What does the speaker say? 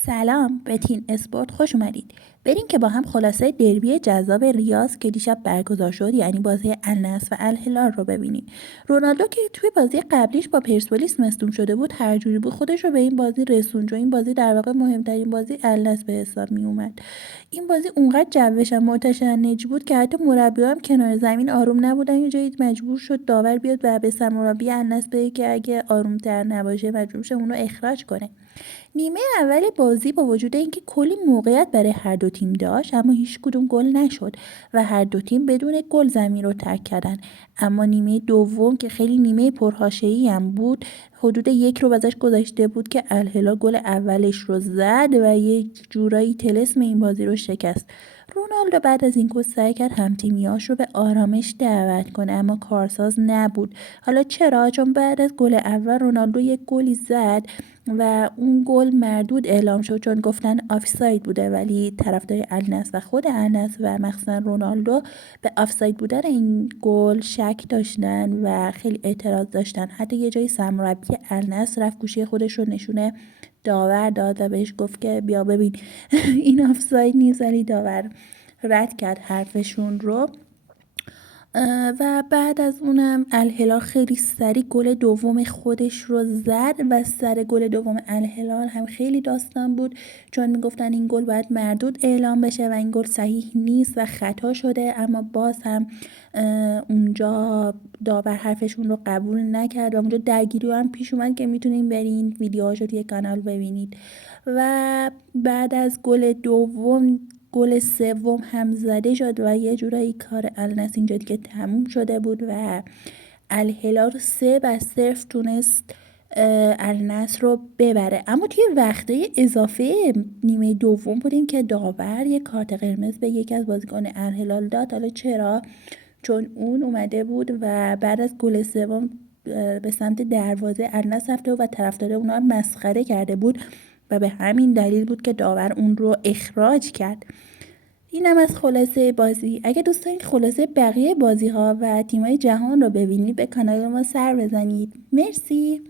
سلام به تین اسپورت خوش اومدید. بریم که با هم خلاصه دربی جذاب ریاض که دیشب برگزار شد، یعنی بازی النصر و الهلال رو ببینیم. رونالدو که توی بازی قبلیش با پرسپولیس مصدوم شده بود، هر جوری بود خودش رو به این بازی رسون، چون این بازی در واقع مهمترین بازی النصر به حساب می اومد. این بازی اونقدر جوش و متشنج بود که حتی مربی هم کنار زمین آروم نبودن. یه جایی مجبور شد داور بیاد و به سرمربی النصر بگه که اگه آرومتر نباشه مجبور شه اونو اخراج کنه. نیمه اول بازی با وجود اینکه کلی موقعیت برای هر دو تیم داشت، اما هیچ کدوم گل نشد و هر دو تیم بدون گل زمین رو ترک کردن. اما نیمه دوم که خیلی نیمه پرحاشیه‌ای هم بود، حدود 1 رو ازش گذشته بود که الهلال گل اولش رو زد و یک جورایی طلسم این بازی رو شکست. رونالدو بعد از این گل سعی کرد هم‌تیمیاش رو به آرامش دعوت کنه، اما کارساز نبود. حالا چرا؟ چون بعد از گل اول رونالدو یک گلی زد و اون گل مردود اعلام شد، چون گفتن آفساید بوده، ولی طرفدار النصر و خود النصر و مخصوصا رونالدو به آفساید بودن این گل شک داشتن و خیلی اعتراض داشتن. حتی یه جایی سرمربی النصر رفت گوشی خودش رو نشونه داور داد و بهش گفت که بیا ببین این آفساید نیست، ولی داور رد کرد حرفشون رو. و بعد از اونم الهلال خیلی سریع گل دوم خودش رو زد و سر گل دوم الهلال هم خیلی داستان بود، چون میگفتن این گل باید مردود اعلام بشه و این گل صحیح نیست و خطا شده، اما باز هم اونجا داور حرفشون رو قبول نکرد و اونجا درگیری هم پیش اومد که میتونین برین ویدیوهاشو توی کانال ببینید. و بعد از گل دوم گل سوم هم زده شد و یه جورایی کار النصر اینجا دیگه تموم شده بود و الهلال 3-0 تونست النصر رو ببره. اما توی وقته اضافه نیمه دوم بودیم که داور یه کارت قرمز به یکی از بازیکن الهلال داد. حالا چرا؟ چون اون اومده بود و بعد از گل سوم به سمت دروازه النصر رفته و طرفدار اونا رو مسخره کرده بود و به همین دلیل بود که داور اون رو اخراج کرد. اینم از خلاصه بازی. اگه دوست دارید خلاصه بقیه بازی ها و تیمای جهان رو ببینید، به کانال ما سر بزنید. مرسی.